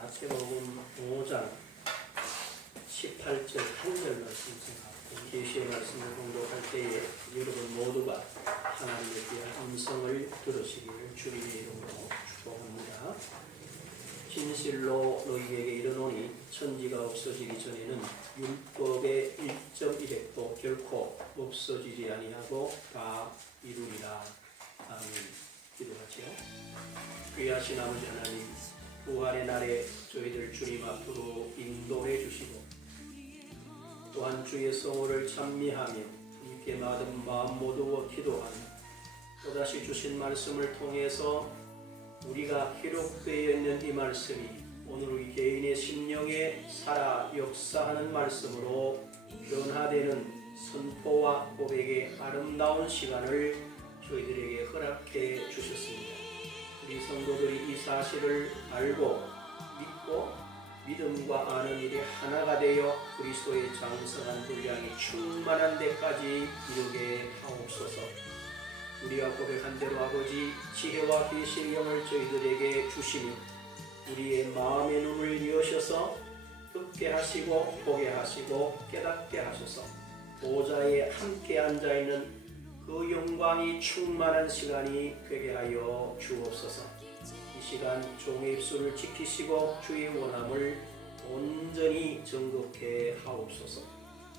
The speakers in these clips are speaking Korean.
마태복음 5장 18절 한 절 말씀 계시의 말씀을 공독할 때에 여러분 모두가 하나님의 귀한 음성을 들으시기를 주님의 이름으로 축복합니다. 진실로 너희에게 이르노니 천지가 없어지기 전에는 율법의 1.1획도 결코 없어지지 아니하고 다 이루리라. 아멘. 기도하지요. 귀하신 아버지 하나님, 부활의 날에 저희들 주님 앞으로 인도해 주시고 또한 주의 성호를 찬미하며 주님께 받은 마음 모두와 기도하며 또다시 주신 말씀을 통해서 우리가 기록되어 있는 이 말씀이 오늘 우리 개인의 심령에 살아 역사하는 말씀으로 변화되는 선포와 고백의 아름다운 시간을 저희들에게 허락해 주셨습니다. 우리 성도들이 이 사실을 알고 믿고 믿음과 아는 일이 하나가 되어 그리스도의 장성한 분량이 충만한 데까지 이르게 하옵소서. 우리가 고백한 대로 아버지 지혜와 계시의 영을 저희들에게 주시며 우리의 마음의 눈을 여셔서 듣게 하시고 보게 하시고 깨닫게 하소서. 보좌에 함께 앉아있는 그 영광이 충만한 시간이 되게 하여 주옵소서. 이 시간 종의 입술을 지키시고 주의 원함을 온전히 정복해 하옵소서.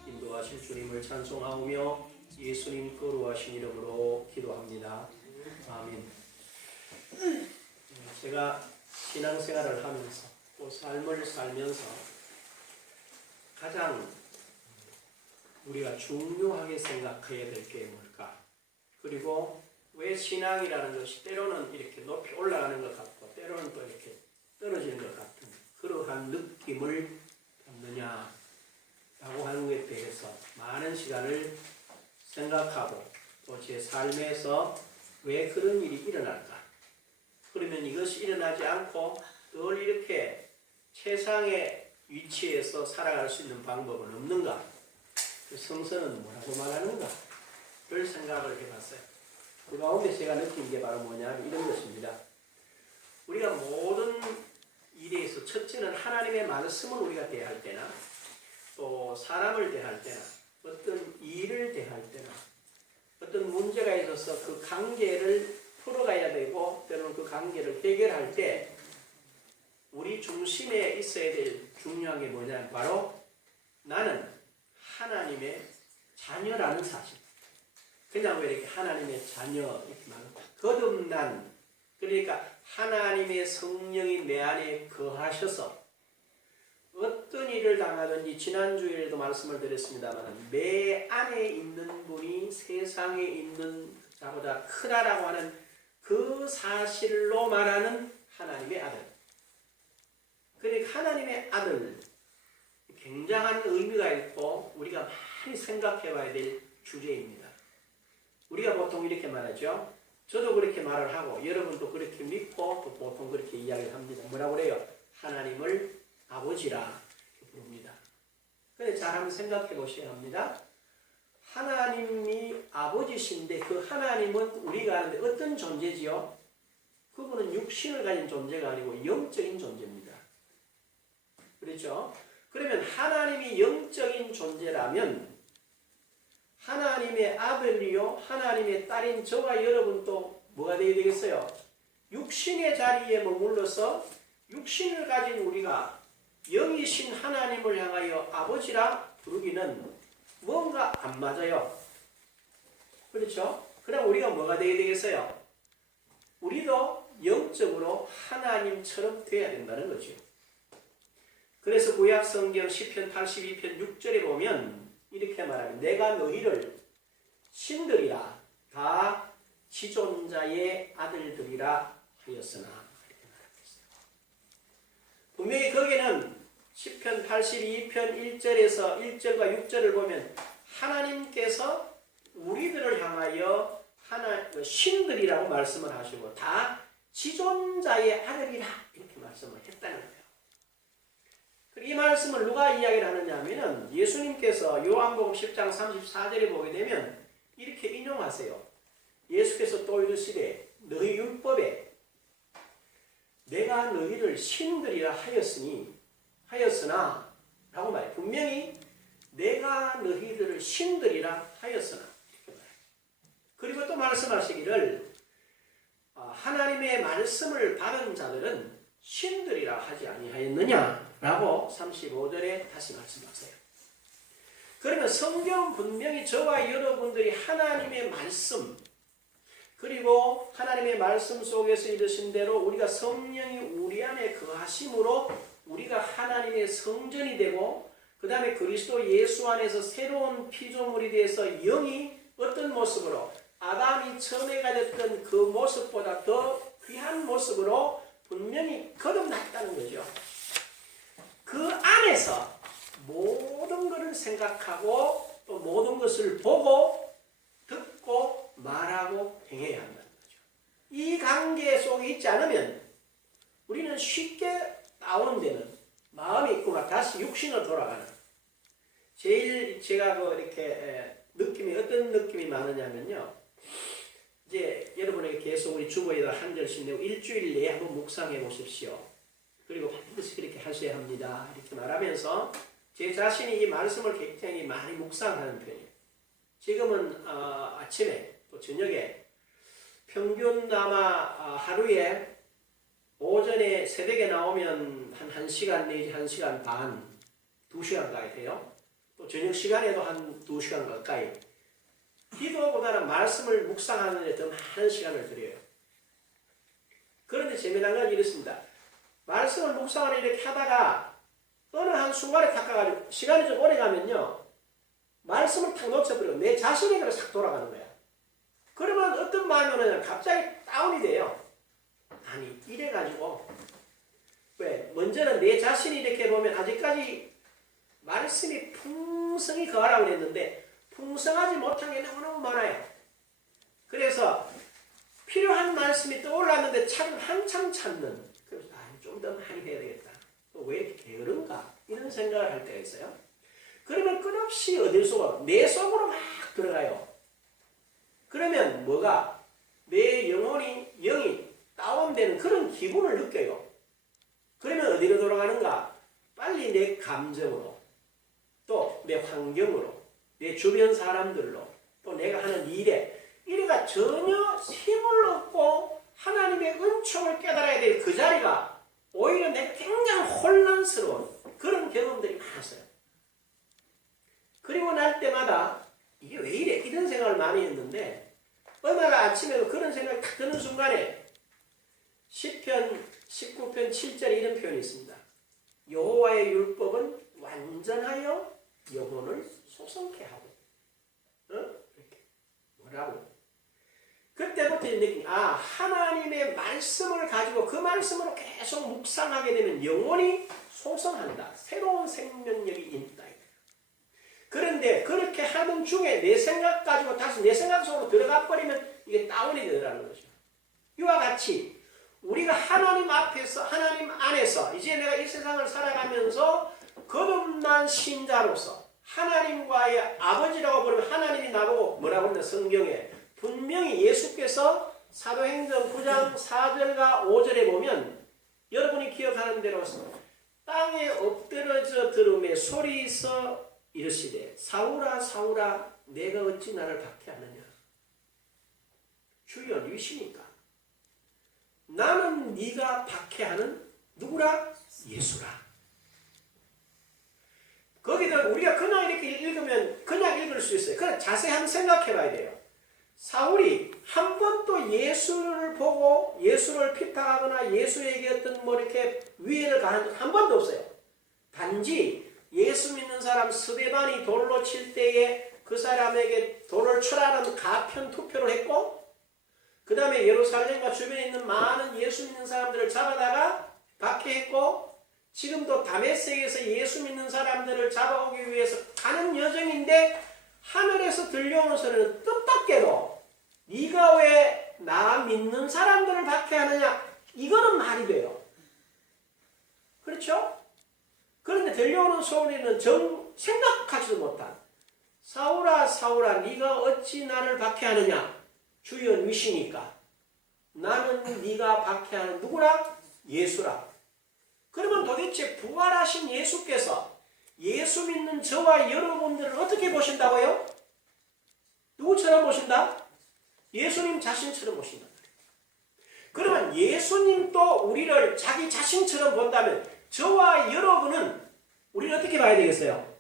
인도하실 주님을 찬송하오며 예수님 거룩하신 이름으로 기도합니다. 아멘. 제가 신앙생활을 하면서 또 삶을 살면서 가장 우리가 중요하게 생각해야 될 게 뭘까? 그리고 왜 신앙이라는 것이 때로는 이렇게 높이 올라가는 것 같고 때로는 또 이렇게 떨어지는 것 같은 그러한 느낌을 받느냐라고 하는 것에 대해서 많은 시간을 생각하고 또 제 삶에서 왜 그런 일이 일어날까? 그러면 이것이 일어나지 않고 늘 이렇게 최상의 위치에서 살아갈 수 있는 방법은 없는가? 성서는 뭐라고 말하는가를 생각을 해봤어요. 그 가운데 제가 느낀 게 바로 뭐냐면 이런 것입니다. 우리가 모든 일에서 첫째는 하나님의 말씀을 우리가 대할 때나 또 사람을 대할 때나 어떤 일을 대할 때나 어떤 문제가 있어서 그 관계를 풀어가야 되고 때로는 그 관계를 해결할 때 우리 중심에 있어야 될 중요한 게 뭐냐면 바로 나는 하나님의 자녀라는 사실. 그냥 왜 이렇게 하나님의 자녀 이렇게 말합니다. 거듭난, 그러니까 하나님의 성령이 내 안에 거하셔서 어떤 일을 당하든지 지난주에도 말씀을 드렸습니다만 내 안에 있는 분이 세상에 있는 자보다 크다라고 하는 그 사실로 말하는 하나님의 아들. 그러니까 하나님의 아들, 굉장한 의미가 있고 우리가 많이 생각해 봐야 될 주제입니다. 우리가 보통 이렇게 말하죠. 저도 그렇게 말을 하고 여러분도 그렇게 믿고 또 보통 그렇게 이야기를 합니다. 뭐라고 그래요? 하나님을 아버지라 부릅니다. 그런데 잘 한번 생각해 보셔야 합니다. 하나님이 아버지신데 그 하나님은 우리가 아는데 어떤 존재지요? 그분은 육신을 가진 존재가 아니고 영적인 존재입니다. 그렇죠? 그러면 하나님이 영적인 존재라면 하나님의 아들이요 하나님의 딸인 저와 여러분도 뭐가 되어야 되겠어요? 육신의 자리에 머물러서 육신을 가진 우리가 영이신 하나님을 향하여 아버지라 부르기는 뭔가 안 맞아요. 그렇죠? 그럼 우리가 뭐가 되어야 되겠어요? 우리도 영적으로 하나님처럼 되어야 된다는 거죠. 그래서 구약 성경 시편 82편 6절에 보면 이렇게 말합니다. 내가 너희를 신들이라 다 지존자의 아들들이라 하였으나. 분명히 거기는 시편 82편 1절에서 1절과 6절을 보면 하나님께서 우리들을 향하여 신들이라고 말씀을 하시고 다 지존자의 아들이라 이렇게 말씀을 했다는 거예요. 이 말씀을 누가 이야기를 하느냐 하면 예수님께서 요한복음 10장 34절에 보게 되면 이렇게 인용하세요. 예수께서 또 이르시되 너희 율법에 내가 너희를 신들이라 하였으나 라고 말해요. 분명히 내가 너희들을 신들이라 하였으나. 그리고 또 말씀하시기를 하나님의 말씀을 받은 자들은 신들이라 하지 아니하였느냐라고 35절에 다시 말씀하세요. 그러면 성경은 분명히 저와 여러분들이 하나님의 말씀 그리고 하나님의 말씀 속에서 이르신 대로 우리가 성령이 우리 안에 거하심으로 우리가 하나님의 성전이 되고 그 다음에 그리스도 예수 안에서 새로운 피조물이 되어서 영이 어떤 모습으로 아담이 처음에 가졌던 그 모습보다 더 귀한 모습으로 분명히 거듭났다는 거죠. 그 안에서 모든 것을 생각하고 또 모든 것을 보고 듣고 말하고 행해야 한다는 거죠. 이 관계 속에 있지 않으면 우리는 쉽게 다운되는 마음이 있고 막 다시 육신으로 돌아가는. 제일 제가 이렇게 느낌이 어떤 느낌이 많으냐면요. 이제 여러분에게 계속 우리 주보에다 한 절씩 내고 일주일 내에 한번 묵상해 보십시오. 그리고 반드시 그렇게 하셔야 합니다. 이렇게 말하면서 제 자신이 이 말씀을 굉장히 많이 묵상하는 편이에요. 지금은 아침에 또 저녁에 평균 아마 하루에 오전에 새벽에 나오면 한 1시간 내지 1시간 반, 2시간 가까이 돼요. 또 저녁 시간에도 한 2시간 가까이. 기도보다는 말씀을 묵상하는 데 더 많은 시간을 들여요. 그런데 재미난 건 이렇습니다. 말씀을 묵상을 이렇게 하다가 어느 한 순간에 닦아가지고 시간이 좀 오래 가면요. 말씀을 탁 놓쳐버리고 내 자신에게로 싹 돌아가는 거야. 그러면 어떤 마음이 오느냐 갑자기 다운이 돼요. 아니 이래가지고 왜? 먼저는 내 자신이 이렇게 보면 아직까지 말씀이 풍성히 거하라고 그랬는데 풍성하지 못한 게 너무너무 많아요. 그래서 필요한 말씀이 떠올랐는데 한참 찾는. 그래서 좀 더 많이 해야 되겠다. 또 왜 이렇게 게으른가? 이런 생각을 할 때가 있어요. 그러면 끝없이 어딜 속으로 내 속으로 막 들어가요. 그러면 뭐가? 내 영이 다운되는 그런 기분을 느껴요. 그러면 어디로 돌아가는가? 빨리 내 감정으로 또 내 환경으로 내 주변 사람들로 또 내가 하는 이래가 전혀 힘을 얻고 하나님의 은총을 깨달아야 될 그 자리가 오히려 내가 굉장히 혼란스러운 그런 경험들이 많았어요. 그리고 날 때마다 이게 왜 이래? 이런 생각을 많이 했는데 어느 날 아침에도 그런 생각이 딱 드는 순간에 시편 19편 7절에 이런 표현이 있습니다. 여호와의 율법은 완전하여 영혼을 소성케 하고 이렇게 뭐라고? 그때부터 느끼니 하나님의 말씀을 가지고 그 말씀으로 계속 묵상하게 되면 영혼이 소성한다. 새로운 생명력이 있다. 그런데 그렇게 하는 중에 내 생각 가지고 다시 내 생각 속으로 들어가 버리면 이게 다운이 되더라는 거죠. 이와 같이 우리가 하나님 앞에서 하나님 안에서 이제 내가 이 세상을 살아가면서 거듭난 신자로서 하나님과의 아버지라고 부르면 하나님이 나보고 뭐라고 하냐 성경에 분명히 예수께서 사도행전 9장 4절과 5절에 보면 여러분이 기억하는 대로 땅에 엎드러져 들음에 소리서 이르시되 사울아 사울아 내가 어찌 나를 박해하느냐. 주여 누구시니까? 나는 네가 박해하는 누구라? 예수라. 거기다 우리가 그냥 이렇게 읽으면 그냥 읽을 수 있어요. 그냥 자세히 한번 생각해 봐야 돼요. 사울이 한 번도 예수를 보고 예수를 핍박하거나 예수에게 어떤 뭐 이렇게 위해를 가한 적 한 번도 없어요. 단지 예수 믿는 사람 스데반이 돌로 칠 때에 그 사람에게 돌을 쳐라는 가편 투표를 했고 그 다음에 예루살렘과 주변에 있는 많은 예수 믿는 사람들을 잡아다가 박해했고, 지금도 다메섹에서 예수 믿는 사람들을 잡아오기 위해서 가는 여정인데, 하늘에서 들려오는 소리는 뜻밖에도 네가 왜 나 믿는 사람들을 박해하느냐, 이거는 말이 돼요. 그렇죠? 그런데 들려오는 소리는 생각하지도 못한, 사울아 사울아 네가 어찌 나를 박해하느냐, 주여 위시니까 나는 네가 박해하는 누구라? 예수라. 그러면 도대체 부활하신 예수께서 예수 믿는 저와 여러분들을 어떻게 보신다고요? 누구처럼 보신다? 예수님 자신처럼 보신다. 그러면 예수님도 우리를 자기 자신처럼 본다면 저와 여러분은 우리는 어떻게 봐야 되겠어요?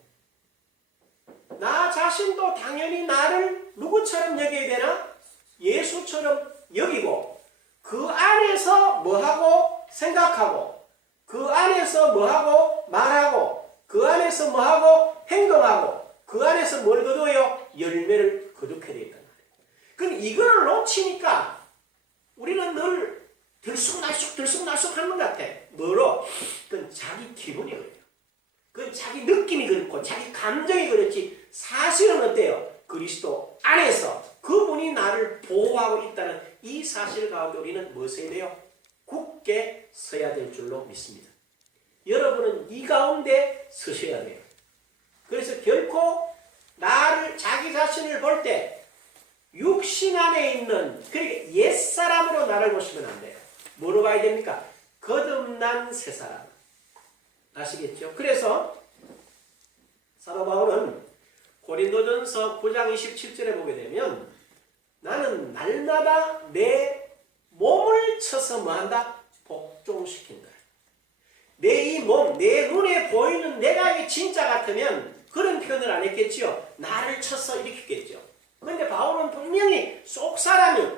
나 자신도 당연히 나를 누구처럼 여겨야 되나? 예수처럼 여기고, 그 안에서 뭐하고 생각하고, 그 안에서 뭐하고 말하고, 그 안에서 뭐하고 행동하고, 그 안에서 뭘 거둬요? 열매를 거두게 되어 있단 말이에요. 그럼 이거를 놓치니까 우리는 늘 들쑥날쑥 하는 것 같아. 뭐로? 그건 자기 기분이 그래요. 그건 자기 느낌이 그렇고 자기 감정이 그렇지, 사실은 어때요? 그리스도 안에서 그분이 나를 보호하고 있다는 이 사실 가운데 우리는 무엇을 해야 돼요? 굳게 서야 될 줄로 믿습니다. 여러분은 이 가운데 서셔야 돼요. 그래서 결코 나를, 자기 자신을 볼 때 육신 안에 있는, 그러니까 옛사람으로 나를 보시면 안 돼요. 뭐로 봐야 됩니까? 거듭난 새사람. 아시겠죠? 그래서 사도 바울은 고린도전서 9장 27절에 보게 되면, 나는 날마다 내 몸을 쳐서 뭐한다? 복종시킨다. 내 이 몸, 내 눈에 보이는 내가 이 진짜 같으면 그런 표현을 안 했겠지요. 나를 쳐서 일으켰겠죠. 그런데 바울은 분명히 속 사람이,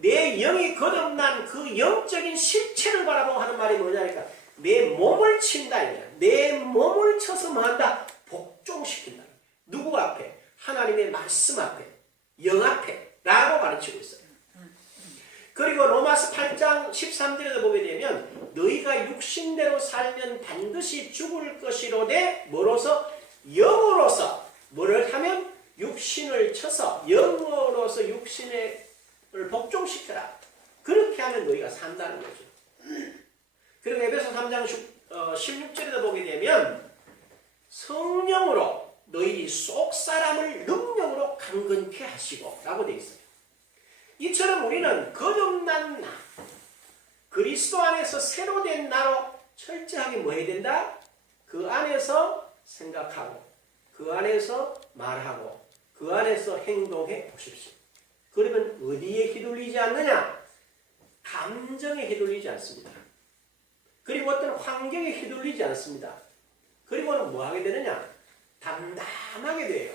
내 영이 거듭난 그 영적인 실체를 바라보고 하는 말이 뭐냐니까, 내 몸을 친다. 내 몸을 쳐서 뭐한다? 복종시킨다. 누구 앞에? 하나님의 말씀 앞에, 영 앞에 라고 가르치고 있어요. 그리고 로마서 8장 13절에도 보게 되면, 너희가 육신대로 살면 반드시 죽을 것이로되 뭐로서? 영으로서. 뭐를 하면? 육신을 쳐서 영으로서 육신을 복종시켜라. 그렇게 하면 너희가 산다는 거죠. 그리고 에베소 3장 16절에도 보게 되면, 성령으로 너희 속사람을 능력으로 강건케 하시고 라고 되어 있어요. 이처럼 우리는 거듭난 나, 그리스도 안에서 새로 된 나로 철저하게 뭐 해야 된다? 그 안에서 생각하고, 그 안에서 말하고, 그 안에서 행동해 보십시오. 그러면 어디에 휘둘리지 않느냐? 감정에 휘둘리지 않습니다. 그리고 어떤 환경에 휘둘리지 않습니다. 그리고는 뭐 하게 되느냐? 담담하게 돼요.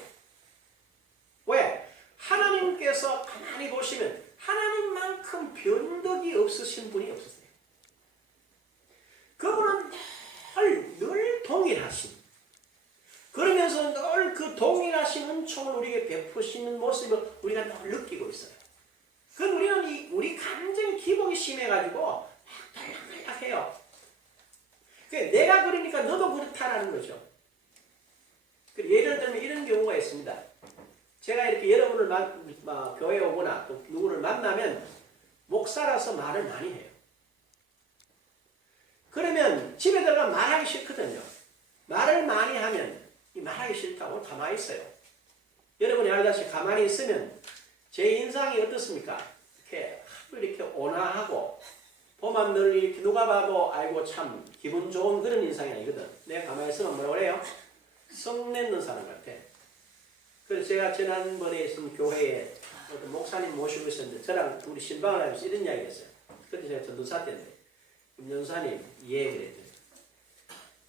왜? 하나님께서 가만히 보시면 하나님만큼 변덕이 없으신 분이 없으세요. 그분은 늘 동일하신, 그러면서 늘 그 동일하신 은총을 우리에게 베푸시는 모습을 우리가 늘 느끼고 있어요. 그럼 우리는 우리 감정이 기복이 심해가지고 막 달락달락해요. 내가 그러니까 너도 그렇다라는 거죠. 예를 들면 이런 경우가 있습니다. 제가 이렇게 여러분을 교회에 오거나 또 누구를 만나면 목사라서 말을 많이 해요. 그러면 집에 들어가면 말하기 싫거든요. 말을 많이 하면 말하기 싫다고 가만히 있어요. 여러분이 알다시피 가만히 있으면 제 인상이 어떻습니까? 이렇게 온화하고 보면 늘 이렇게 누가 봐도 아이고 참 기분 좋은 그런 인상이 아니거든. 내가 가만히 있으면 뭐라고 그래요? 성내는 사람 같아. 그래서 제가 지난번에 있은 교회에 어떤 목사님 모시고 있었는데 저랑 둘이 신방을 하면서 이런 이야기 했어요. 그때 제가 전도사 때인데, 김전사님, 예, 그랬더니.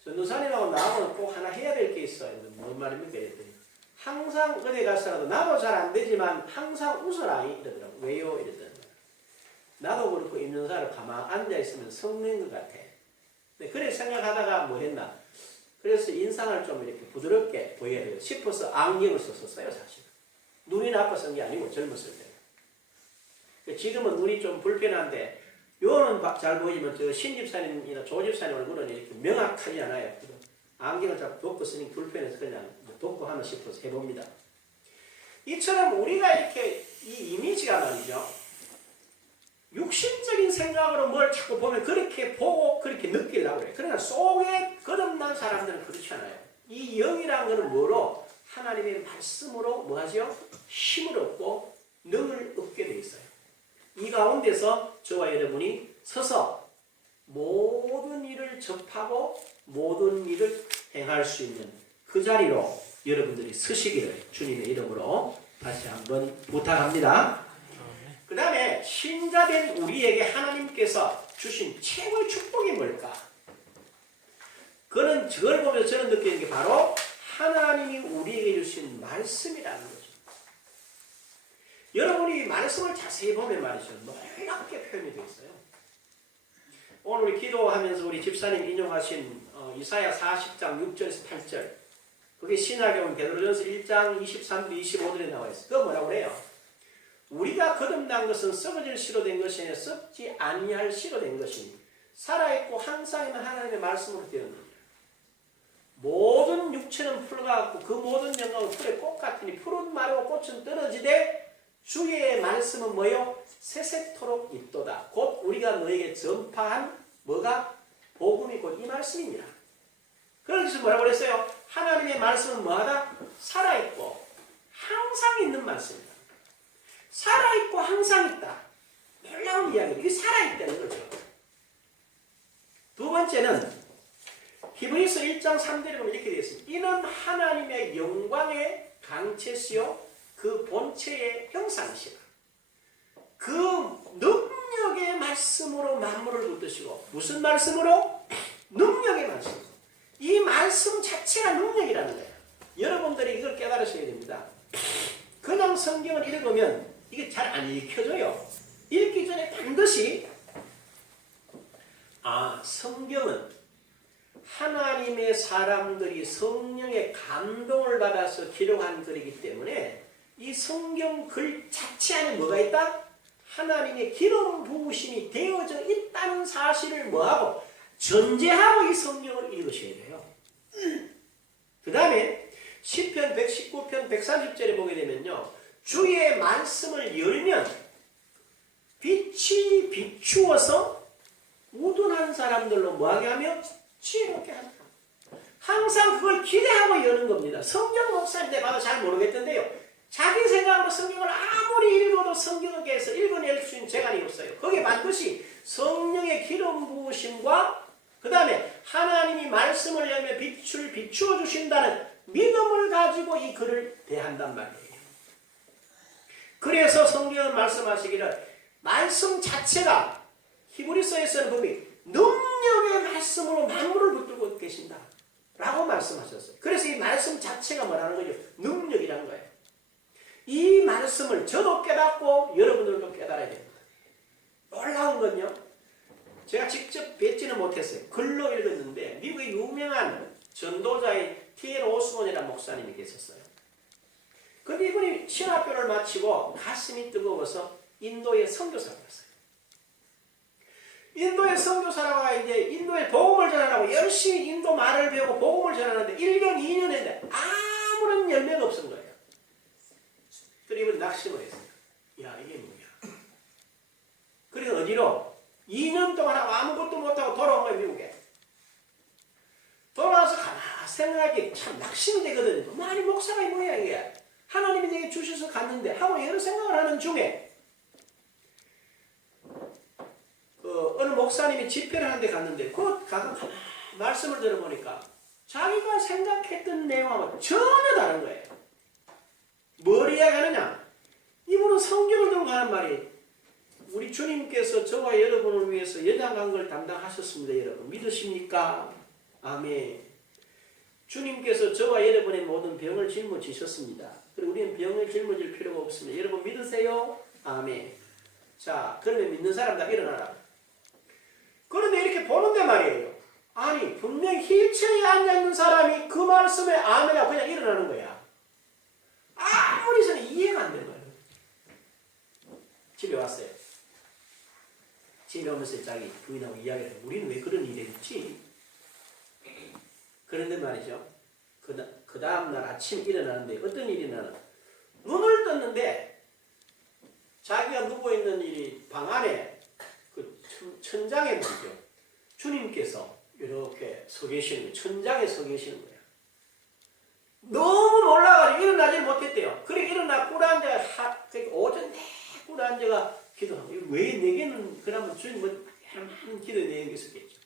전도사님하고 나하고는 꼭 하나 해야 될 게 있어. 뭔 말입니까? 그랬더니. 항상 어디 가서라도, 나도 잘 안 되지만 항상 웃어라. 이러더라고. 왜요? 이러더라고. 나도 그렇고 임전사를 가만 앉아있으면 성낸 것 같아. 근데 그래 생각하다가 뭐 했나? 그래서 인상을 좀 이렇게 부드럽게 보여야 돼요 싶어서 안경을 썼었어요, 사실. 눈이 나빠서 쓴 게 아니고 젊었을 때. 지금은 눈이 좀 불편한데 요는 잘 보이지만 저 신집사님이나 조집사님 얼굴은 이렇게 명확하지 않아요. 안경을 자꾸 덮고 쓰니 불편해서 그냥 덮고 하나 싶어서 해봅니다. 이처럼 우리가 이렇게 이 이미지가 말이죠. 육신적인 생각으로 뭘 자꾸 보면 그렇게 보고 그렇게 느끼려고 해요. 그러나 속에 거듭난 사람들은 그렇지 않아요. 이 영이라는 것은 뭐로? 하나님의 말씀으로 뭐하죠? 힘을 얻고 능을 얻게 되어 있어요. 이 가운데서 저와 여러분이 서서 모든 일을 접하고 모든 일을 행할 수 있는 그 자리로 여러분들이 서시기를 주님의 이름으로 다시 한번 부탁합니다. 그 다음에 신자된 우리에게 하나님께서 주신 최고의 축복이 뭘까? 그걸 보면서 저는 느끼는 게 바로 하나님이 우리에게 주신 말씀이라는 거죠. 여러분이 말씀을 자세히 보면 말이죠. 놀랍게 표현이 되어 있어요. 오늘 우리 기도하면서 우리 집사님 인용하신 이사야 40장 6절에서 8절, 그게 신약에 보면 베드로전서 1장 23절 25절에 나와 있어요. 그거 뭐라고 그래요? 우리가 거듭난 것은 썩어질 씨로 된 것이 아니라 썩지 아니할 씨로 된 것이니 살아있고 항상 있는 하나님의 말씀으로 되었느니라. 모든 육체는 풀과 같고 그 모든 영광은 풀의 꽃 같으니 풀은 마르고 꽃은 떨어지되 주의 말씀은 뭐요? 세세토록 있도다. 곧 우리가 너에게 전파한 뭐가? 복음이 곧 이 말씀입니다. 그래서 뭐라고 그랬어요? 하나님의 말씀은 뭐하다? 살아있고 항상 있는 말씀입니다. 살아있고 항상 있다. 놀라운 이야기예요. 이게 살아있다는 거죠. 두 번째는 히브리서 1장 3절에 보면 이렇게 되어 있습니다. 이는 하나님의 영광의 강체시요 그 본체의 형상이시라. 그 능력의 말씀으로 만물을 붙드시고 무슨 말씀으로? 능력의 말씀. 이 말씀 자체가 능력이라는 거예요. 여러분들이 이걸 깨달으셔야 됩니다. 그냥 성경을 읽으면 이게 잘 안 읽혀져요. 읽기 전에 반드시 성경은 하나님의 사람들이 성령의 감동을 받아서 기록한 글이기 때문에 이 성경 글 자체 안에 뭐가 있다? 하나님의 기름 부으심이 되어져 있다는 사실을 뭐하고? 전제하고 이 성경을 읽으셔야 돼요. 그 다음에 시편 119편 130절에 보게 되면요. 주의 말씀을 열면 빛이 비추어서 우둔한 사람들로 뭐하게 하며? 지혜롭게 한다. 항상 그걸 기대하고 여는 겁니다. 성경 목사인데 봐도 잘 모르겠던데요. 자기 생각으로 성경을 아무리 읽어도 성경에서 읽어낼 수 있는 재간이 없어요. 거기에 반드시 성령의 기름 부으심과 그 다음에 하나님이 말씀을 열며 빛을 비추어 주신다는 믿음을 가지고 이 글을 대한단 말이에요. 그래서 성경은 말씀하시기를 말씀 자체가 히브리서에서는 보면 능력의 말씀으로 만물을 붙들고 계신다 라고 말씀하셨어요. 그래서 이 말씀 자체가 뭐라는 거죠? 능력이라는 거예요. 이 말씀을 저도 깨닫고 여러분들도 깨달아야 됩니다. 놀라운 건요, 제가 직접 뵙지는 못했어요. 글로 읽었는데 미국의 유명한 전도자의 T.L. 오스본이라는 목사님이 계셨어요. 근데 이분이 신학교를 마치고 가슴이 뜨거워서 인도에 선교사가 됐어요. 인도의 선교사라가 이제 인도에 복음을 전하라고 열심히 인도 말을 배우고 복음을 전하는데 1년, 2년 했는데 아무런 열매가 없은 거예요. 그리고 이분 낙심을 했어요. 야, 이게 뭐냐. 그래서 어디로? 2년 동안 아무것도 못하고 돌아온 거예요, 미국에. 돌아와서 가만히 생각하기 참 낙심이 되거든요. 아니, 목사가 뭐야, 이게. 하나님이 내게 주셔서 갔는데 하고 여러 생각을 하는 중에 어느 목사님이 집회를 하는데 갔는데 그 가서 말씀을 들어보니까 자기가 생각했던 내용하고 전혀 다른 거예요. 뭘 이야기하느냐? 이분은 성경을 들고 가는 말이 우리 주님께서 저와 여러분을 위해서 연약한 담당하셨습니다. 여러분 믿으십니까? 아멘. 주님께서 저와 여러분의 모든 병을 짊어지셨습니다. 그리고 우리는 병을 짊어질 필요가 없습니다. 여러분 믿으세요? 아멘. 자, 그러면 믿는 사람 다 일어나라. 그런데 이렇게 보는데 말이에요. 아니, 분명히 힐체에 앉아있는 사람이 그 말씀에 아멘하고 그냥 일어나는 거야. 아무리 저는 이해가 안 되는 거예요. 지금 집에 왔어요. 집에 오면서 자기 부인하고 이야기를 해요. 우리는 왜 그런 일이 있지? 그런데 말이죠. 그 다음날 아침 일어나는데 어떤 일이 나는 눈을 떴는데 자기가 누워있는 이 방 안에 그 천장에 말이죠. 주님께서 이렇게 서 계시는 거예요. 천장에 서 계시는 거예요. 너무 놀라가지고 일어나지 못했대요. 그래 일어나 꿇어앉아 오전 내내 꿇어앉아가 기도하고 왜 내게는 그러면 주님 많은 기도 내용이 있었겠죠.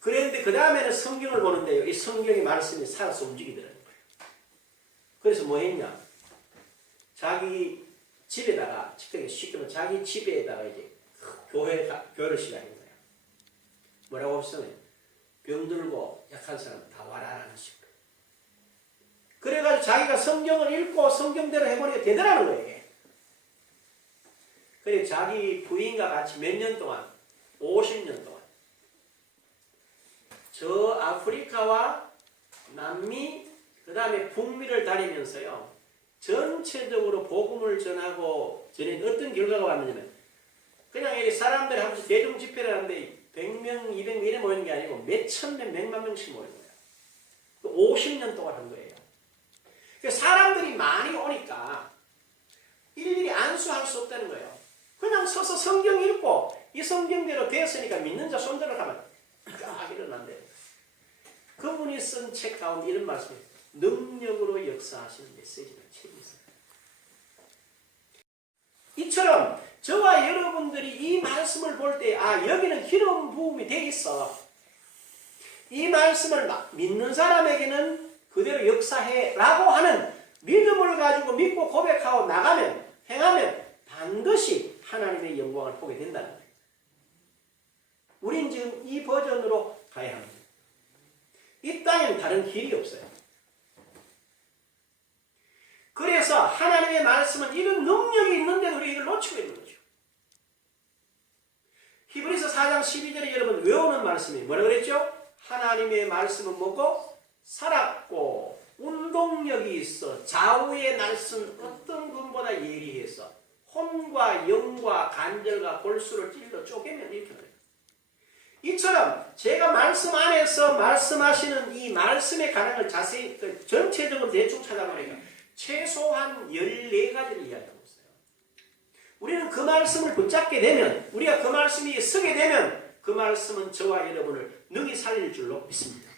그랬는데 그 다음에는 성경을 보는데요. 이 성경의 말씀이 살아서 움직이더라는 거예요. 그래서 뭐 했냐? 자기 집에다가 쉽게 말하면 자기 집에다가 이제 교회를 시작한 거예요. 뭐라고 했어요? 병들고 약한 사람 다 와라라는 식으로. 그래가지고 자기가 성경을 읽고 성경대로 해보니까 되더라는 거예요. 그래 자기 부인과 같이 몇 년 동안 50년 동안 저 아프리카와 남미 그 다음에 북미를 다니면서요. 전체적으로 복음을 전하고 전에 어떤 결과가 왔느냐면 그냥 이 사람들이 한 번씩 대중 집회를 하는데 100명, 200명 이래 모이는 게 아니고 몇천 명, 몇만 명씩 모이는 거예요. 50년 동안 한 거예요. 사람들이 많이 오니까 일일이 안수할 수 없다는 거예요. 그냥 서서 성경 읽고 이 성경대로 되었으니까 믿는 자 손들어 가면 쫙 일어난대요. 그분이 쓴 책 가운데 이런 말씀이 능력으로 역사하시는 메시지가 책이 있어요. 이처럼 저와 여러분들이 이 말씀을 볼 때 여기는 기름 부음이 돼 있어. 이 말씀을 믿는 사람에게는 그대로 역사해 라고 하는 믿음을 가지고 믿고 고백하고 나가면 행하면 반드시 하나님의 영광을 보게 된다는 거예요. 우린 지금 이 버전으로 가야 합니다. 이 땅에는 다른 길이 없어요. 그래서 하나님의 말씀은 이런 능력이 있는데도 우리 이걸 놓치고 있는 거죠. 히브리서 4장 12절에 여러분 외우는 말씀이 뭐라고 그랬죠? 하나님의 말씀은 뭐고? 살았고 운동력이 있어 좌우의 날선 어떤 것보다 예리해서 혼과 영과 간절과 골수를 찔러 쪼개면 이렇게 돼요. 이처럼 제가 말씀 안에서 말씀하시는 이 말씀의 가능을 자세히 전체적으로 대충 찾아보니까 최소한 14가지를 이야기하고 있어요. 우리는 그 말씀을 붙잡게 되면 우리가 그 말씀이 서게 되면 그 말씀은 저와 여러분을 능히 살릴 줄로 믿습니다.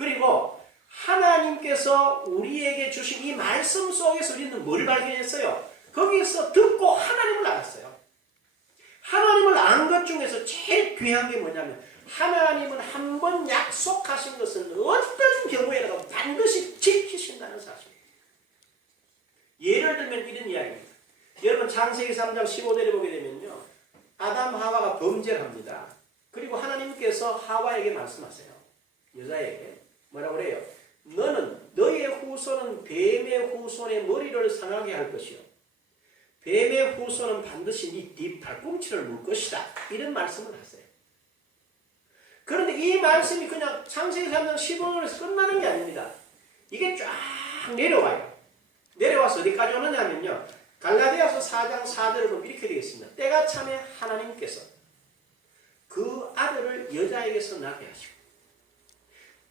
그리고 하나님께서 우리에게 주신 이 말씀 속에서 우리는 뭘 발견했어요? 거기서 듣고 하나님을 알았어요. 하나님을 안 것 중에서 제일 귀한 게 뭐냐면 하나님은 한 번 약속하신 것은 어떤 경우에라도 반드시 지키신다는 사실입니다. 예를 들면 이런 이야기입니다. 여러분 창세기 3장 15절에 보게 되면요. 아담 하와가 범죄를 합니다. 그리고 하나님께서 하와에게 말씀하세요. 여자에게 뭐라고 그래요? 너는 너의 후손은 뱀의 후손의 머리를 상하게 할 것이요. 뱀의 후손은 반드시 네 발꿈치를 물 것이다. 이런 말씀을 하세요. 그런데 이 말씀이 그냥 창세기 3장 15절에서 끝나는 게 아닙니다. 이게 쫙 내려와요. 내려와서 어디까지 오느냐면요. 갈라디아서 4장 4절을 보면 이렇게 되겠습니다. 때가 참에 하나님께서 그 아들을 여자에게서 나게 하시고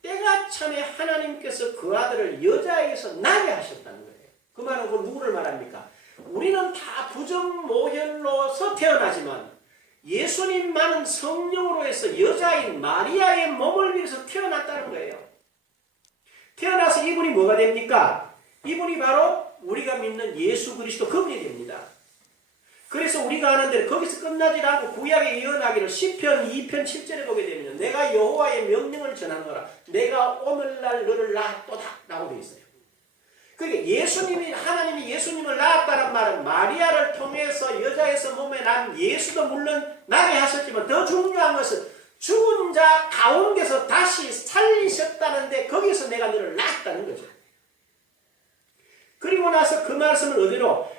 때가 참에 하나님께서 그 아들을 여자에게서 나게 하셨다는 거예요. 그 말은 그 누구를 말합니까? 우리는 다 부정모혈로서 태어나지만 예수님만은 성령으로 해서 여자인 마리아의 몸을 위해서 태어났다는 거예요. 태어나서 이분이 뭐가 됩니까? 이분이 바로 우리가 믿는 예수 그리스도 그분이 됩니다. 그래서 우리가 아는 대로 거기서 끝나지 않고 구약에 이어나기를 시편 2편 7절에 보게 되면 내가 여호와의 명령을 전하노라 내가 오늘날 너를 낳았도다 라고 되어 있어요. 그러니까 예수님이 하나님이 예수님을 낳았다는 말은 마리아를 통해서 여자에서 몸에 난 예수도 물론 나게 하셨지만 더 중요한 것은 죽은 자 가운데서 다시 살리셨다는데 거기서 내가 너를 낳았다는 거죠. 그리고 나서 그 말씀을 어디로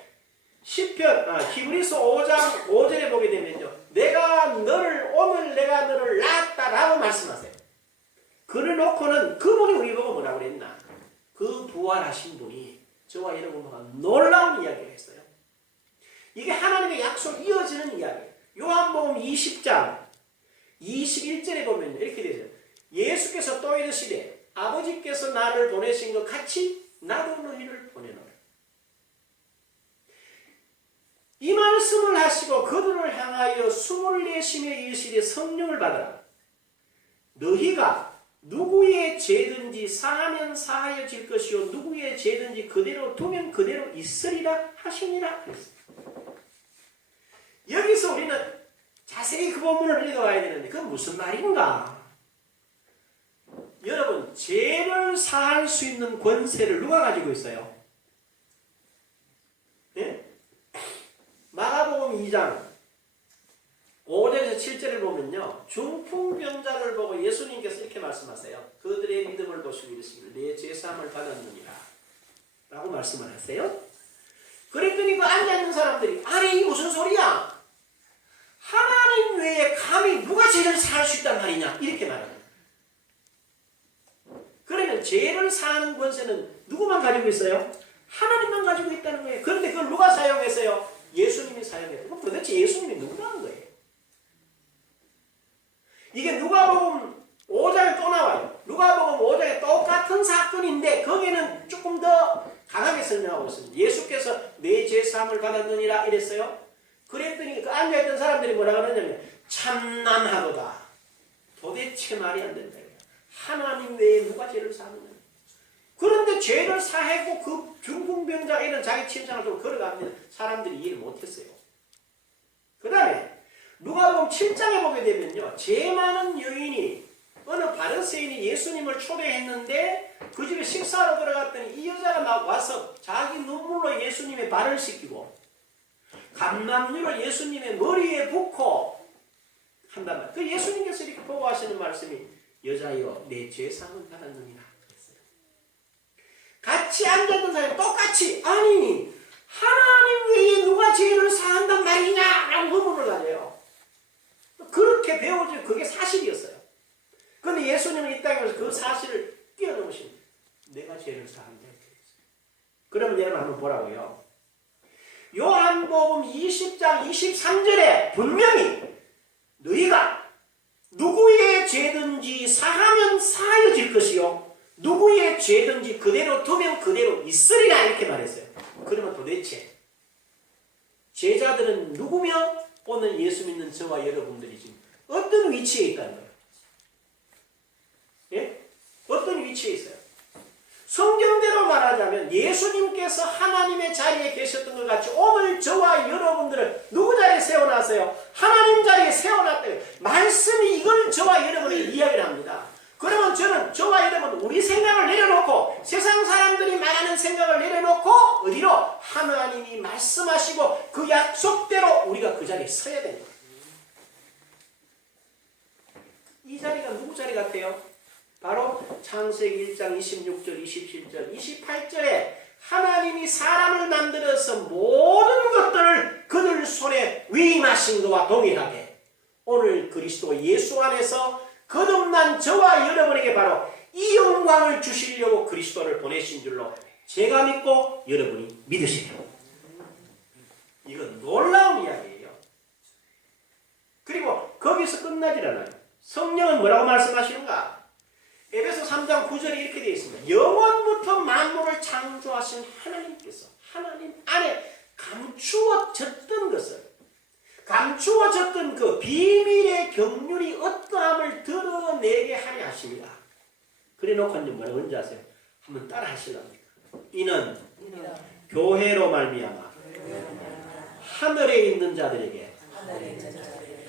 히브리서 5장 5절에 보게 되면요. 오늘 내가 너를 낳았다라고 말씀하세요. 그를 놓고는 그분이 우리 보고 뭐라고 그랬나? 그 부활하신 분이 저와 여러분과 놀라운 이야기를 했어요. 이게 하나님의 약속 이어지는 이야기예요. 요한복음 20장 21절에 보면 이렇게 되죠. 예수께서 또 이르시되 아버지께서 나를 보내신 것 같이 나도 너희를 보내노라. 이 말씀을 하시고 그들을 향하여 24심에 이르시되 성령을 받아라. 너희가 누구의 죄든지 사하면 사하여질 것이요 누구의 죄든지 그대로 두면 그대로 있으리라 하시니라 그랬습니다. 여기서 우리는 자세히 그 본문을 읽어봐야 되는데 그건 무슨 말인가? 여러분, 죄를 사할 수 있는 권세를 누가 가지고 있어요? 네? 마가복음 2장 5절에서 7절을 보면요, 중풍병자를 보고 예수님께서 이렇게 말씀하세요. 그들의 믿음을 보시고 이르시기를 내 죄사함을 받았느니라 라고 말씀을 하세요. 그랬더니 그 앉아있는 사람들이 아니 이게 무슨 소리야? 하나님 외에 감히 누가 죄를 사할 수 있단 말이냐? 이렇게 말합니다. 그러면 죄를 사하는 권세는 누구만 가지고 있어요? 하나님만 가지고 있다는 거예요. 그런데 그걸 누가 사용했어요? 예수님이 사용했어요. 그럼 도대체 예수님이 누구라는 거예요? 이게 누가복음 5장에 또 나와요. 누가복음 5장에 똑같은 사건인데 거기에는 조금 더 강하게 설명하고 있습니다. 예수께서 내 죄사함을 받았느니라 이랬어요. 그랬더니 그 앉아있던 사람들이 뭐라 그러냐면 참남하도다. 도대체 말이 안 된다. 하나님 외에 누가 죄를 사느냐. 그런데 죄를 사하고 그 중풍병자에는 자기 침상을 두고 걸어가는 사람들이 이해를 못했어요. 그 다음에 누가복음 7장에 보게 되면요, 죄 많은 여인이 어느 바리새인이 예수님을 초대했는데 그 집에 식사하러 들어갔더니 이 여자가 와서 자기 눈물로 예수님의 발을 씻기고 감람유를 예수님의 머리에 붓고 한단 말이에요. 그 예수님께서 이렇게 보고 하시는 말씀이 여자여 내 죄사함을 받았느니라 그랬어요. 같이 앉았던 사람이 똑같이 아니 하나님 외에 누가 죄를 사한단 말이냐 라고 의문을 가져요. 그렇게 배워져 그게 사실이었어요. 그런데 예수님은 이 땅에서 그 사실을 뛰어넘으신 내가 죄를 사한다. 그러면 여러분 한번 보라고요. 요한복음 20장 23절에 분명히 너희가 누구의 죄든지 사하면 사하여질 것이요 누구의 죄든지 그대로 두면 그대로 있으리라 이렇게 말했어요. 그러면 도대체 제자들은 누구며 오늘 예수 믿는 저와 여러분들이 지금 어떤 위치에 있다는 거예요? 예? 어떤 위치에 있어요? 성경대로 말하자면 예수님께서 하나님의 자리에 계셨던 것 같이 오늘 저와 여러분들을 누구 자리에 세워놨어요? 하나님 자리에 세워놨대요. 말씀이 이걸 저와 여러분에게 이야기를 합니다. 그러면 저는 저와 여러분 우리 생각을 내려놓고 세상 사람들이 말하는 생각을 내려놓고 어디로? 하나님이 말씀하시고 그 약속대로 우리가 그 자리에 서야 됩니다. 이 자리가 누구 자리 같아요? 바로 창세기 1장 26절, 27절, 28절에 하나님이 사람을 만들어서 모든 것들을 그들 손에 위임하신 것과 동일하게 오늘 그리스도 예수 안에서 거듭난 저와 여러분에게 바로 이 영광을 주시려고 그리스도를 보내신 줄로 제가 믿고 여러분이 믿으시죠. 이건 놀라운 이야기예요. 그리고 거기서 끝나질 않아요. 성령은 뭐라고 말씀하시는가? 에베소 3장 9절에 이렇게 되어 있습니다. 영원부터 만물을 창조하신 하나님께서 하나님 안에 감추어졌던 것을 감추어졌던 그 비밀의 경륜이 어떠함을 드러내게 하려 하십니다. 그래 놓고 이제 뭐라고 하는지 아세요? 한번 따라 하시랍니다. 이는 교회로 말미암아 하늘에 있는 자들에게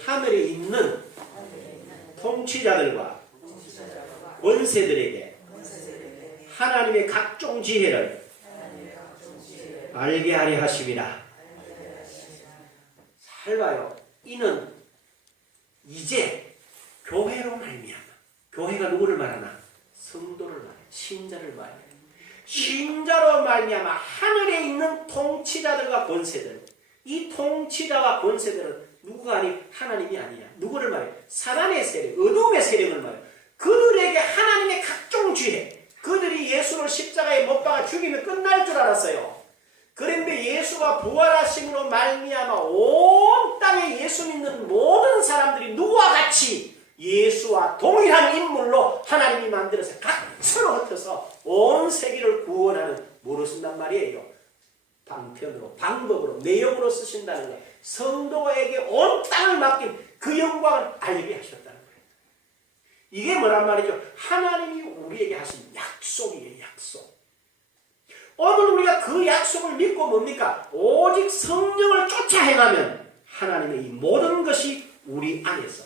하늘에 있는 통치자들과 원세들에게 하나님의 각종 지혜를 알게 하려 하심이라. 잘 봐요. 이는 이제 교회로 말미암아. 교회가 누구를 말하나? 성도를 말해. 신자를 말해. 신자로 말미암아 하늘에 있는 통치자들과 권세들. 이 통치자와 권세들은 누구가 아니 하나님이 아니야. 누구를 말해? 사단의 세력, 어둠의 세력을 말해. 그들에게 하나님의 각종 지혜, 그들이 예수를 십자가에 못 박아 죽이면 끝날 줄 알았어요. 그런데 예수가 부활하심으로 말미암아 온 땅에 예수 믿는 모든 사람들이 누구와 같이 예수와 동일한 인물로 하나님이 만들어서 각처로 흩어서 온 세계를 구원하는 뭐로 쓴단 말이에요? 방편으로, 방법으로, 내용으로 쓰신다는 거예요. 성도에게 온 땅을 맡긴 그 영광을 알게 하셨다는 거예요. 이게 뭐란 말이죠? 하나님이 우리에게 하신 약속이에요. 약속. 오늘 우리가 그 약속을 믿고 뭡니까? 오직 성령을 쫓아 행하면 하나님의 이 모든 것이 우리 안에서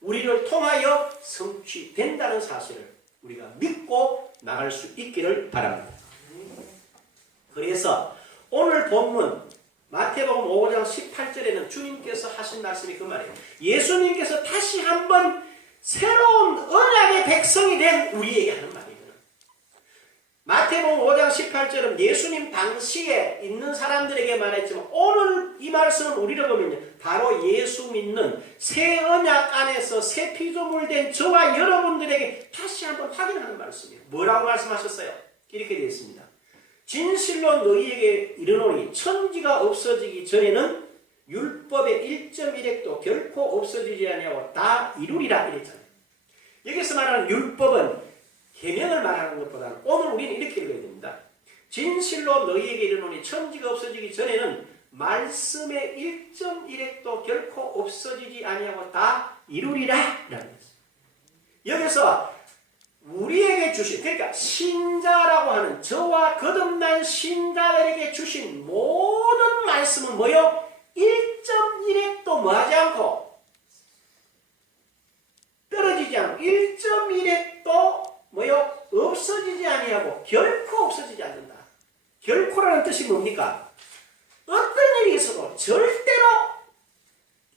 우리를 통하여 성취된다는 사실을 우리가 믿고 나갈 수 있기를 바랍니다. 그래서 오늘 본문 마태복음 5장 18절에는 주님께서 하신 말씀이 그 말이에요. 예수님께서 다시 한번 새로운 언약의 백성이 된 우리에게 하는 말이에요. 마태복음 5장 18절은 예수님 당시에 있는 사람들에게 말했지만 오늘 이 말씀은 우리를 보면요. 바로 예수 믿는 새 언약 안에서 새 피조물 된 저와 여러분들에게 다시 한번 확인하는 말씀이에요. 뭐라고 말씀하셨어요? 이렇게 되어 있습니다. 진실로 너희에게 이르노니 천지가 없어지기 전에는 율법의 1.1획도 결코 없어지지 아니하고 다 이루리라 이랬잖아요. 여기서 말하는 율법은 계명을 말하는 것보다는 오늘 우리는 이렇게 읽어야 됩니다. 진실로 너희에게 이르노니 천지가 없어지기 전에는 말씀의 1.1획도 결코 없어지지 아니하고 다 이루리라 라는 것입니다. 여기서 우리에게 주신, 그러니까 신자라고 하는 저와 거듭난 신자들에게 주신 모든 말씀은 뭐요? 1.1획도 뭐하지 않고 떨어지지 않고 1.1획도 뭐요? 없어지지 아니하고 결코 없어지지 않는다. 결코라는 뜻이 뭡니까? 어떤 일이 있어도 절대로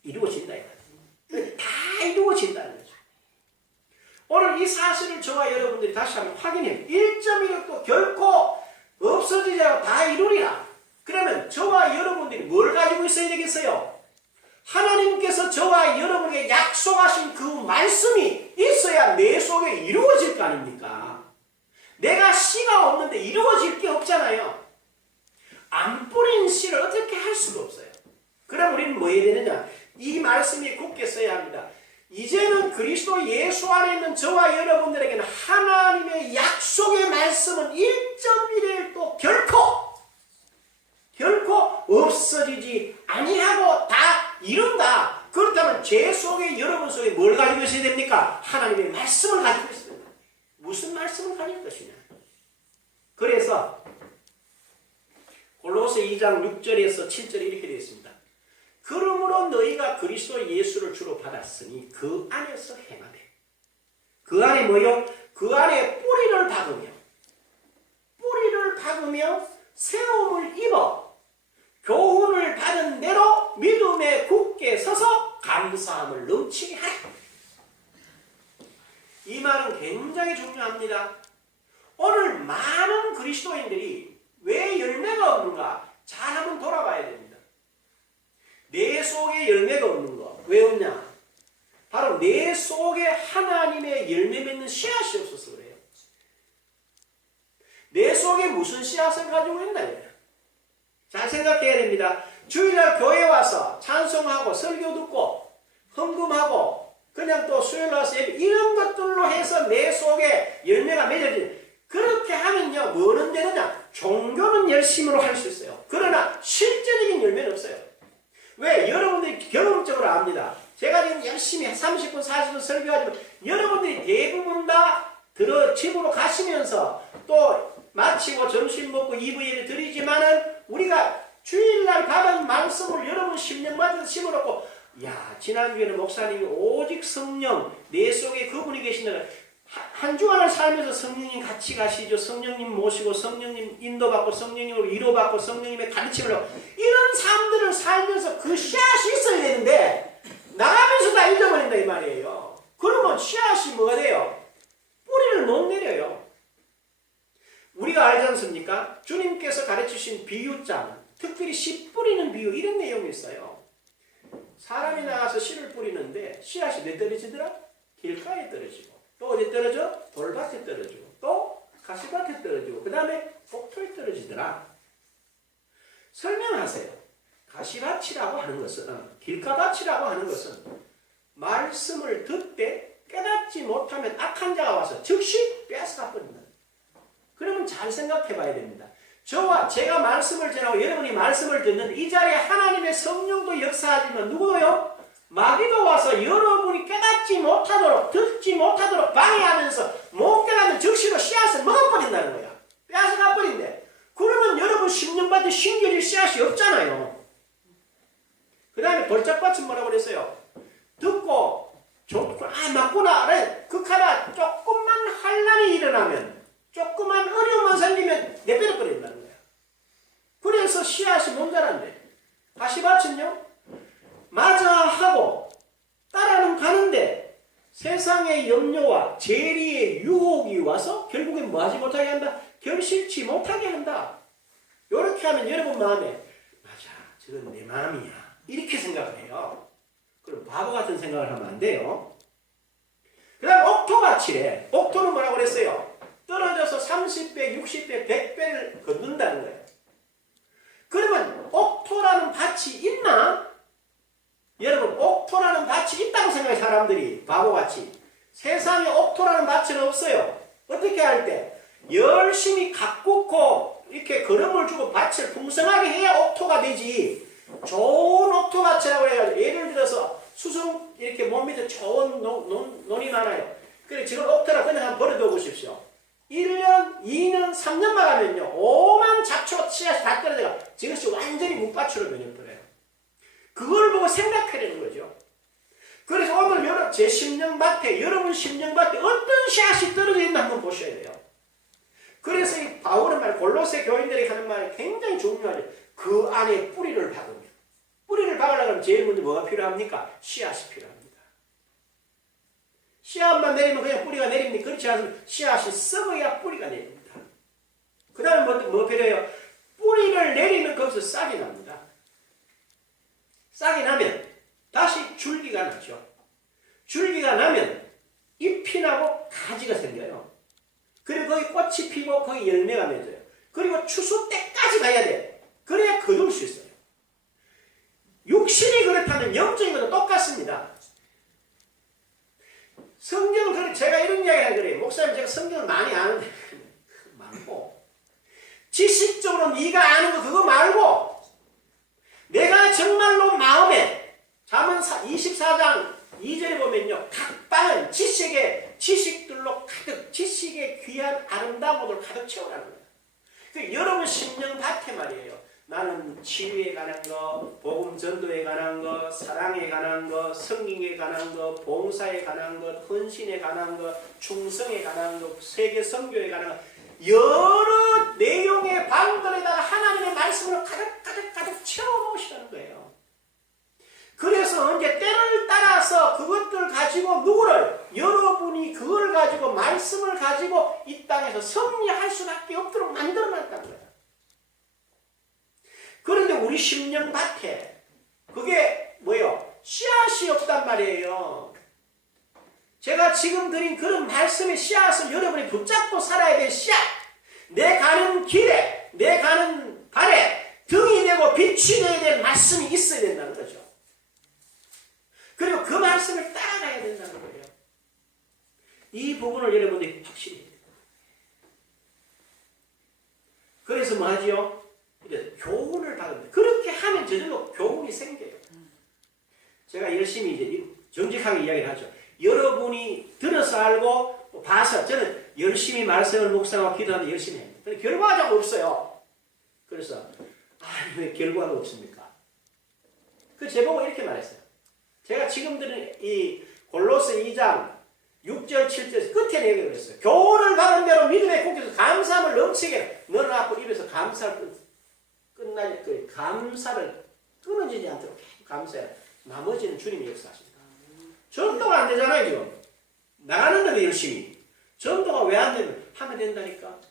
이루어진다. 다 이루어진다는 거죠. 오늘 이 사실을 저와 여러분들이 다시 한번 확인해요. 1.1획도 결코 없어지지 않고 다 이루리라. 그러면 저와 여러분들이 뭘 가지고 있어야 되겠어요? 하나님께서 저와 여러분에게 약속하신 그 말씀이 있어야 내 속에 이루어질 거 아닙니까? 내가 씨가 없는데 이루어질 게 없잖아요. 안 뿌린 씨를 어떻게 할 수가 없어요. 그럼 우리는 뭐 해야 되느냐? 이 말씀이 굳게 써야 합니다. 이제는 그리스도 예수 안에 있는 저와 여러분들에게는 하나님의 약속의 말씀은 1.1획도 결코 없어지지 아니하고 다 이룬다. 그렇다면 제 속에 여러분 속에 뭘 가지고 있어야 됩니까? 하나님의 말씀을 가지고 있어야 됩니다. 무슨 말씀을 가질 것이냐. 그래서 골로새 2장 6절에서 7절에 이렇게 되어 있습니다. 그러므로 너희가 그리스도 예수를 주로 받았으니 그 안에서 행하되. 그 안에 뭐요? 그 안에 뿌리를 박으며 세움을 입어 교훈을 받은 대로 믿음에 굳게 서서 감사함을 넘치게 하라. 이 말은 굉장히 중요합니다. 오늘 많은 그리스도인들이 왜 열매가 없는가? 잘 한번 돌아봐야 됩니다. 내 속에 열매가 없는 거. 왜 없냐? 바로 내 속에 하나님의 열매 맺는 씨앗이 없어서 그래요. 내 속에 무슨 씨앗을 가지고 있나요? 잘 생각해야 됩니다. 주일날 교회 와서 찬송하고 설교 듣고 헌금하고 그냥 또 수요일 와서 예배 이런 것들로 해서 내 속에 열매가 맺어지는 그렇게 하면요 뭐는 되느냐? 종교는 열심으로 할 수 있어요. 그러나 실제적인 열매는 없어요. 왜? 여러분들이 경험적으로 압니다. 제가 지금 열심히 30분 40분 설교하지만 여러분들이 대부분 다 집으로 가시면서 또 마치고 점심 먹고 2부 예배 드리지만은 우리가 주일날 받은 말씀을 여러분 심령마다 심어놓고 야 지난주에는 목사님이 오직 성령 내 속에 그분이 계신다는 한 주간을 살면서 성령님 같이 가시죠. 성령님 모시고 성령님 인도받고 성령님으로 위로받고 성령님의 가르침을 하고 이런 삶들을 살면서 그 씨앗이 있어야 되는데 나가면서 다 잊어버린다 이 말이에요. 그러면 씨앗이 뭐가 돼요? 뿌리를 못 내려요. 우리가 알지 않습니까? 주님께서 가르치신 비유장 특별히 씨 뿌리는 비유 이런 내용이 있어요. 사람이 나가서 씨를 뿌리는데 씨앗이 왜 떨어지더라? 길가에 떨어지고 또 어디 떨어져? 돌밭에 떨어지고 또 가시밭에 떨어지고 그 다음에 복토에 떨어지더라. 설명하세요. 가시밭이라고 하는 것은, 길가밭이라고 하는 것은 말씀을 듣되 깨닫지 못하면 악한 자가 와서 즉시 빼앗아 버린다. 그러면 잘 생각해 봐야 됩니다. 제가 말씀을 전하고 여러분이 말씀을 듣는 이 자리에 하나님의 성령도 역사하지만 누구도요? 마귀도 와서 여러분이 깨닫지 못하도록, 듣지 못하도록 방해하면서 못 깨닫는 즉시로 씨앗을 먹어버린다는 거야. 빼앗아 버린대. 그러면 여러분 10년밭에 심겨질 씨앗이 없잖아요. 그 다음에 벌짝밭은 뭐라고 그랬어요? 듣고 맞구나. 극하다. 조금만 환란이 일어나면, 조금만 어려움만 생기면 내버려 버린다는 거야. 그래서 씨앗이 못 자란대. 가시밭은요, 맞아 하고 따라는 가는데 세상의 염려와 재리의 유혹이 와서 결국엔 뭐 하지 못하게 한다? 결실치 못하게 한다. 이렇게 하면 여러분 마음에 맞아, 저건 내 마음이야, 이렇게 생각을 해요. 그럼 바보 같은 생각을 하면 안 돼요. 그 다음 옥토밭이래. 옥토는 뭐라고 그랬어요? 떨어져서 30배, 60배, 100배를 걷는다는 거예요. 그러면 옥토라는 밭이 있나? 여러분, 옥토라는 밭이 있다고 생각해, 사람들이. 바보같이. 세상에 옥토라는 밭은 없어요. 어떻게 할 때? 열심히 가꾸고 이렇게 걸음을 주고 밭을 풍성하게 해야 옥토가 되지. 좋은 옥토밭이라고 해요. 예를 들어서 수성 이렇게 몸 밑에 좋은 논이 많아요. 그래, 지금 옥토라 그냥 한번 버려두고 보십시오. 1년, 2년, 3년만 가면요, 오만 잡초 씨앗이 다 떨어져가 지금씩 완전히 묵밭으로 변해버려요. 그걸 보고 생각해야 되는 거죠. 그래서 오늘 제 심령밭에, 여러분 심령밭에 어떤 씨앗이 떨어져 있나 한번 보셔야 돼요. 그래서 이 바울의 말, 골로새 교인들이 하는 말이 굉장히 중요하죠. 그 안에 뿌리를 박으면. 뿌리를 박으려면 제일 먼저 뭐가 필요합니까? 씨앗이 필요합니다. 씨앗만 내리면 그냥 뿌리가 내립니까? 그렇지 않으면 씨앗이 썩어야 뿌리가 내립니다. 그 다음에 뭐 필요해요? 뿌리를 내리면 거기서 싹이 납니다. 싹이 나면 다시 줄기가 나죠. 줄기가 나면 잎이 나고 가지가 생겨요. 그리고 거기 꽃이 피고 거기 열매가 맺어요. 그리고 추수 때까지 가야 돼. 그래야 거둘 수 있어요. 육신이 그렇다면 영적인 것도 똑같습니다. 성경은 그래, 제가 이런 이야기 하는 거예요. 목사님, 제가 성경을 많이 아는데 많고, 지식적으로 네가 아는 거 그거 말고 내가 정말로 마음에, 잠언 24장 2절에 보면요, 각 방은 지식들로 가득, 지식의 귀한 아름다움으로 가득 채우라는 거예요. 그 여러분 심령밭에 말이에요. 나는 치유에 관한 거, 복음 전도에 관한 거, 사랑에 관한 거, 성경에 관한 거, 봉사에 관한 것, 헌신에 관한 것, 충성에 관한 것, 세계 선교에 관한 것, 여러 내용의 방들에다가 하나님의 말씀을 가득 채워놓으시라는 거예요. 그래서 이제 때를 따라서 그것들 가지고 여러분이 그걸 가지고 말씀을 가지고 이 땅에서 승리할 수밖에 없도록 만들어놨다는 거예요. 그런데 우리 심령밭에 그게 뭐예요? 씨앗이 없단 말이에요. 제가 지금 드린 그런 말씀의 씨앗을 여러분이 붙잡고 살아야 될 씨앗, 내 가는 길에, 내 가는 발에 등이 되고 빛이 되어야 될 말씀이 있어야 된다는 거죠. 그리고 그 말씀을 따라가야 된다는 거예요. 이 부분을 여러분들이 확실히 해야 돼요. 그래서 뭐 하지요? 교훈을 받습니다. 그렇게 하면 저절로 교훈이 생겨요. 제가 열심히 이제 정직하게 이야기를 하죠. 여러분이 들어서 알고 봐서, 저는 열심히 말씀을 묵상하고 기도하는데 열심히 해요. 근데 결과가 없어요. 그래서 왜 결과가 없습니까? 그 제보고 이렇게 말했어요. 제가 지금 들은 이 골로새 2장 6절 7절 끝에 내용을 그랬어요. 교훈을 받은 대로 믿음의 국에서 감사함을 넘치게, 너는 앞으로 입에서 감사를 끝나지, 그 감사를 끊어지지 않도록 감사해라. 나머지는 주님이 역사하십니다. 전도가 안 되잖아요, 지금. 나가는데 열심히. 전도가 왜 안 되면 하면 된다니까.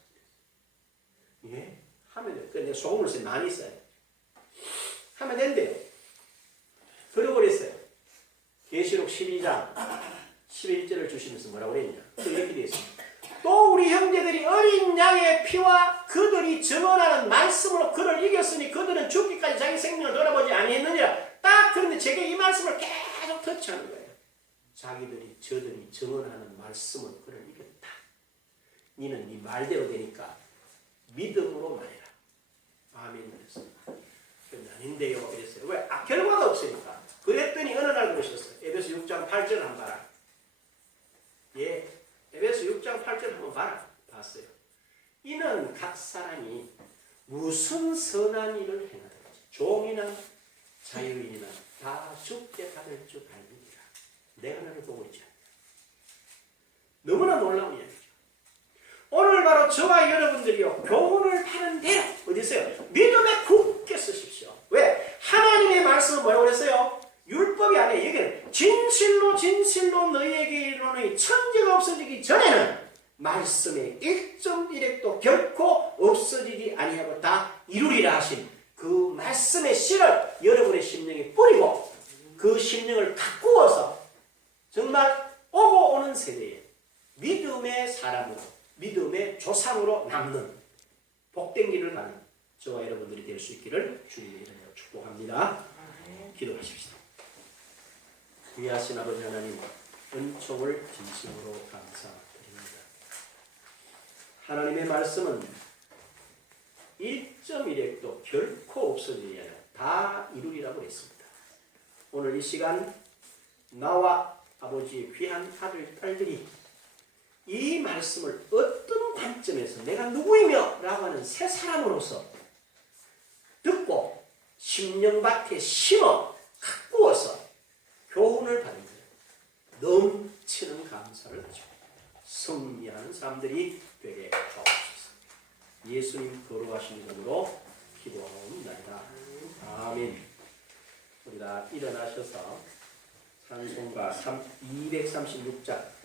예? 하면 돼. 근데 소금을 많이 써야 돼. 하면 된대요. 그러고 그랬어요. 계시록 12장 11절을 주시면서 뭐라고 그랬냐. 또 이렇게 되어 있습니다. 또 우리 형제들이 어린 양의 피와 그들이 증언하는 말씀으로 그를 이겼으니 그들은 죽기까지 자기 생명을 돌아보지 아니했느니라. 딱 그런데 제게 이 말씀을 계속 터치하는 거예요. 저들이 증언하는 말씀은 그를 이겼다. 니는 네 말대로 되니까 믿음으로 말해라. 아멘. 그랬습니다. 아닌데요. 이랬어요. 왜? 결과가 없으니까. 그랬더니 어느 날 그러셨어요. 에베소 6장 8절 한번 봐라. 예, 에베소 6장 8절 한번 봐라. 봤어요. 이는 각 사람이 무슨 선한 일을 행하든지 종이나 자유인이나 다 죽게 받을 줄 알느니라. 내가 너를 보고 있지 않냐. 너무나 놀라운 이야기죠. 오늘 바로 저와 여러분들이요 교훈을 받은 대로 어디 있어요? 믿음에 굳게 쓰십시오. 왜? 하나님의 말씀은 뭐라고 그랬어요? 율법이 아니에요. 여기는 진실로 너희에게 이르노니 천지가 없어지기 전에는 말씀의 1.1핵도 결코 없어지지 아니하고 다 이루리라 하신 그 말씀의 씨를 여러분의 심령에 뿌리고 그 심령을 가꾸어서 정말 오고 오는 세대에 믿음의 사람으로 믿음의 조상으로 남는 복된 길을 가는 저와 여러분들이 될 수 있기를 주님의 이름으로 축복합니다. 기도하십시오. 귀하신 아버지 하나님, 은총을 진심으로 감사드립니다. 하나님의 말씀은 1.1핵도 결코 없어지지 않아 다 이루리라고 했습니다. 오늘 이 시간 나와 아버지의 귀한 아들, 딸들이 이 말씀을 어떤 관점에서 내가 누구이며 라고 하는 새 사람으로서 듣고 심령밭에 심어 가꾸어서 교훈을 받는 넘치는 감사를 가지고 승리하는 사람들이 되게 하옵소서. 예수님 거룩하신 이름으로 기도하옵나이다. 아멘. 우리 다 일어나셔서 찬송가 236장